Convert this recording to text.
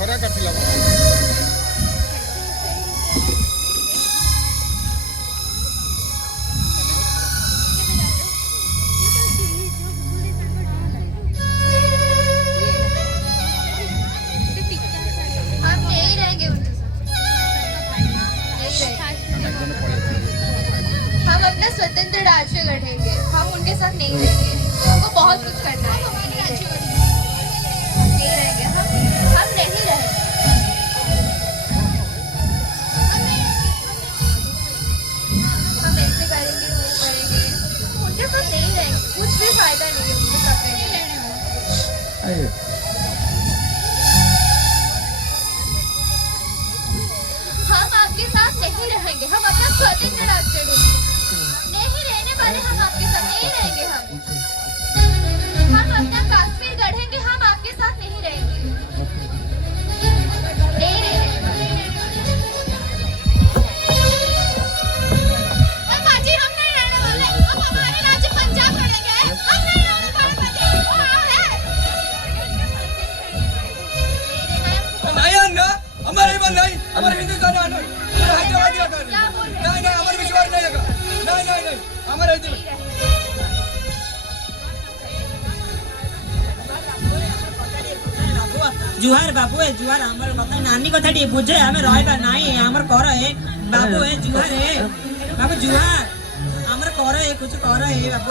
खरा काटिला हम अपना स्वतंत्र राज्य गढ़ेंगे, हम उनके साथ नहीं रहेंगे। हमको बहुत कुछ करना है, नहीं रहेंगे हम नहीं रहेंगे। हम ऐसे करेंगे, वो करेंगे, उनके साथ नहीं रहेंगे। कुछ भी फायदा नहीं है उनके साथ रहने में। हम आपके साथ नहीं रहेंगे, हम अपना स्वतंत्र राज्य गढ़ेंगे। नहीं रहने वाले हम आपके साथ नहीं रहेंगे। हम अपना कश्मीर गढ़ेंगे, हम आपके साथ नहीं रहेंगे। नहीं रहेंगे। माजी हम नहीं रहने वाले, हम हमारे राज्य पंजाब गढ़ेंगे। हम नहीं रहने वाले माजी, वो नहीं अन्ना हमारे मन नहीं, हमारे हिंदुस्तान आना हैदराबाद या कर नहीं नहीं हमारे विश्वास नहीं है। नहीं नहीं नहीं हमारे जुहार बाबू है जुहार हमर कथा नानी कथा टी बुझे हमें रहबा नाही हमर कर है बाबू है जुहार है बाबू जुहार हमर कर है कुछ कर है बाबू।